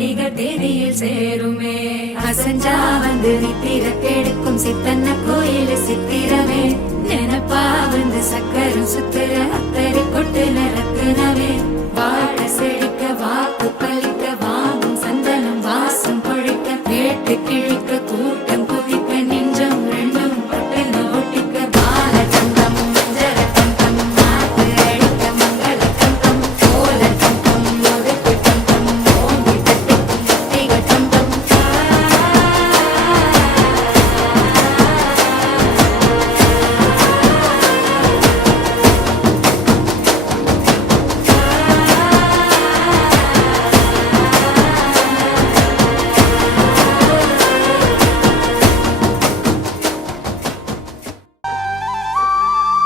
பண்டிகை தேதியில் சேருமே. அசஞ்சா வந்து நித்திர கெடுக்கும் சித்தன்ன கோயில் சித்திரமே. நினப்பா வந்து சக்கரம் சுத்துற அத்தரை கொட்டு நிறக்குனவே. வாழ செழிக்க வாக்கு பலிக்க வாங்கும் சந்தனம் வாசம் பொழிக்க கேட்டு கிழிக்க கூட்டம் குதிக்க நெஞ்சம் ரெண்டும் பட்டுன்னு ஒட்டிக்க பால சந்தம் மஞ்சர தந்தம் நாட்டு அடிக்க மங்கள தந்தம் கோல தந்தம் ஒதுக்கு தந்தம் ஓங்கி தட்டிக்கும் முத்திக தந்தம்.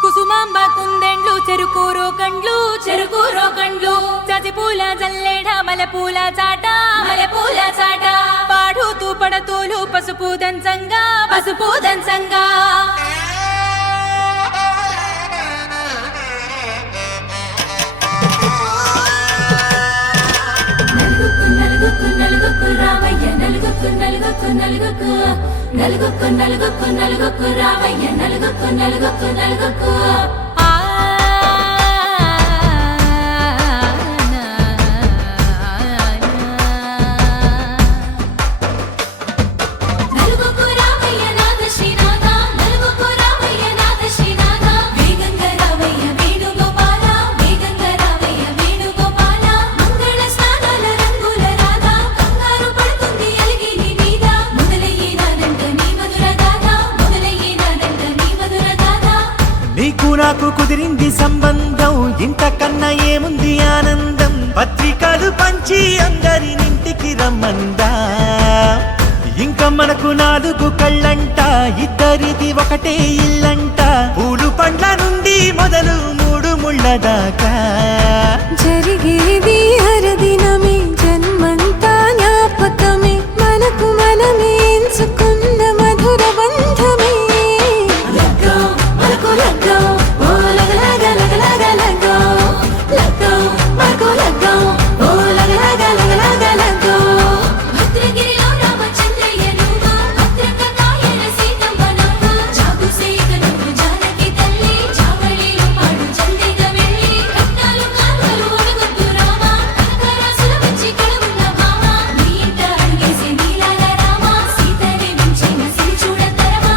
కుసుమాంబ కుందెండ్లు చెరుకూరో కండ్లు చెరుకూరో కండ్లు చజిపూల జల్లేడ మలపూల చాట మలపూల చాట పాడుతూ పడతోలు పసుపు దంచంగా పసుపు దంచంగా. నలుగుకు నలుగుకు నలుగుకు రామయ్య నలుగుకు నలుగుకు నలుగుకు నలుగుకు నలుగుకు నలుగుకు రామయ్య నలుగుకు నలుగుకు నలుగుకు. ఆ నలుగుకు రామయ్య నాద శ్రీనాథ నలుగుకు రామయ్య నాద శ్రీనాథ. వేగంగా రామయ్య వేణుగోపాల వేగంగా రామయ్య వేణుగోపాల. మంగళ స్నానాల రంగుల రాధ కంగారు పడుతుంది అలిగిని మీద. మొదలయ్యేనాదంట నీ మధుర గాథ మొదలయ్యేనాదంట నీ మధుర గాథ. నీకు నాకు కుదిరింది సంబంధం ఇంతకన్నా ఏముంది ఆనందం. పత్రికలు పంచి అందరినింటికి రమ్మందా. ఇంకా మనకు 4 కళ్ళంట ఇద్దరిది ఒకటే ఇల్లంట. పూలు పండ్ల నుండి మొదలు 3 ముళ్ళ దాకా జరిగేది హరదినమే జన్మంతా జ్ఞాపకమే మనకు మనమే ఎంచుకున్న మధుర బంధమే. లగ్గో మనకు లగ్గో ఓ లగలగ లగలగ లగ్గో. లగ్గో మనకు లగ్గో ఓ లగలగ లగలగ లగ్గో. భద్రగిరిలో రామచంద్రయ్య నువ్వు భద్రక కాయన సీతమ్మ నువ్వు. జాగు సేక నువ్వు జానకి తల్లి జావళిలో పాడు చండిగా వెళ్ళి. రత్నాలు కాలువలు అడగొద్దు రామా కనకరాసుల వచ్చి కడవున్న భామ. నీ ఇంట అడుగేసే నీలాల రామ సీతనే మించిన సిరి చూడతరమా.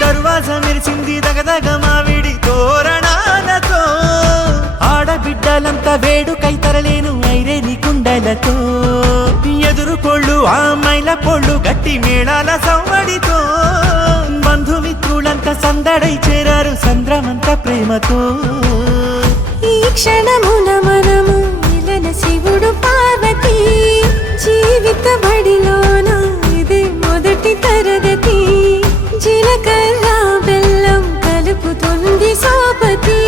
దర్వాజ మెరిసింది దగదగ మావిడి తోరణాలతో. ఆడబిడ్డలంతా వేడుకై తరలేను ఐరేని కుండలతో. ఎదురుకోళ్ళు ఆ మైల పోళ్ళు గట్టి మేళాల సవ్వడితో. బంధుమిత్రులంతా సందడై చేరారు సంద్రమంత ప్రేమతో. ఈ క్షణమున మనము మిలన శివుడు పార్వతి జీవిత బడిలోన ఇది మొదటి తరగతి. జీలకర్ర బెల్లం కలుపుతుంది సోపతి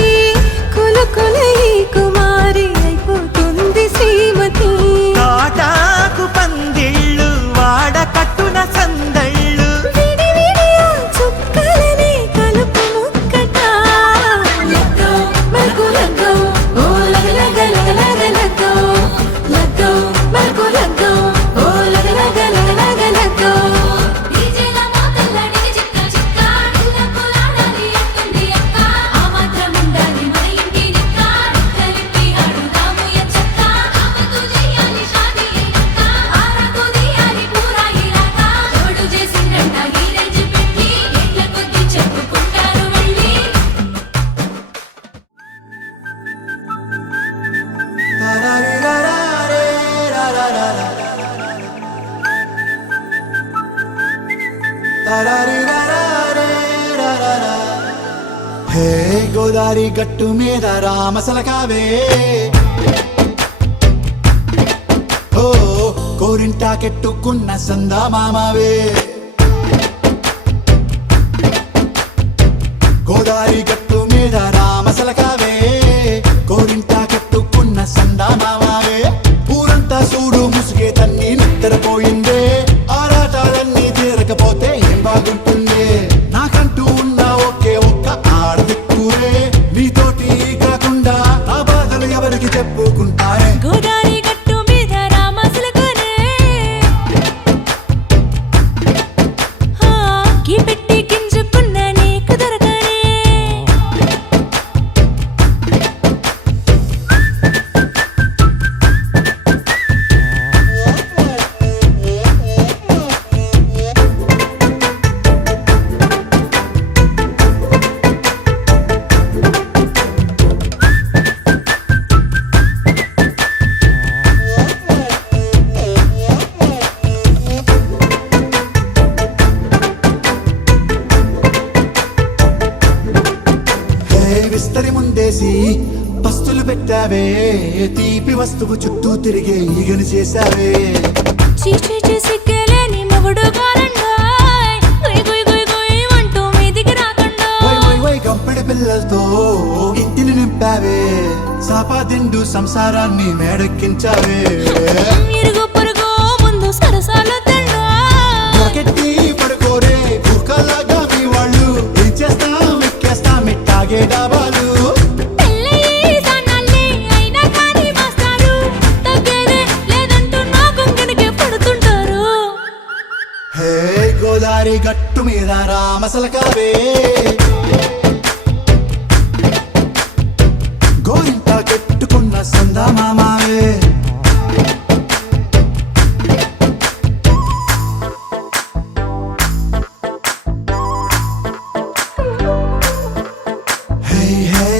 కులుకుల ఈ కుమారి అయిపోతుంది శ్రీమతి. తాటాకు పందిళ్ళు వాడ కట్టున సందళ్ళు. విడి విడియా చుక్కలనే కలుపు ముక్కట. లగ్గో మనకు లగ్గో ఓ లగలగ లగలగ లగ్గో. లగ్గో మనకు లగ్గో ఓ లగలగ లగలగ లగ్గో. డీజేల మోతల్ల డిగి చిక్క చిక్క డిల్లకు లాడాలి అంటుంది అక్క. ఆ మాత్రం ఉండాలి మన ఇంటి నిక్క. నిక్కలిప్పి ఆడుదాము ఎచ్చక్క. ఆపతు చెయ్యాలి షాదీ అక్క. ఆరాకు తీయాలి పూరా ఇలాకా. తోడు చేసిందంట ఈ రేంజ్ పెట్టి ఏళ్ళ కొద్ది చెప్పుకుంటారు వెళ్ళి. హే గోదారి గట్టు మీద రామసలకావే. ఓ కోరింటాకెట్టుకున్న సందా మామావే. గోదారి గట్టు మీద రామసలకావే. కోరింటాకెట్టుకున్న విస్తరి ముందేసి పస్తులు పెట్టావే తీపి వస్తువు చుట్టూ తిరిగే ఈగను చేశావే చీచీ సిగ్గలేని మొగుడు కారండాయ్ గుయ్ గుయ్ గుయ్ గుయ్ అంటూ మీదికి రాకుండా వై గంపెడి పిల్లలతో ఇంటిని నింపావే సాపాదిండు సంసారాన్ని మేడెక్కించావే ఇరుగు పొరుగు ముందు సరసాలు తిన్నా రాకెట్టి పడుకోరే కుక్కలాగా మీ వాళ్ళు ఏం చేస్తాం ఎక్కేస్తాం ఇట్టాగే డాబాలు పెళ్ళయి సన్నాళ్ళే అయినా కానీ మాస్టారు తగ్గేదే లేదంటూ నా కొంగనికే పడుతుంటారు హే గోదారి గట్టు మీద రామసలకావే గోరింట కెట్టుకున్న సందా మామావే హే హే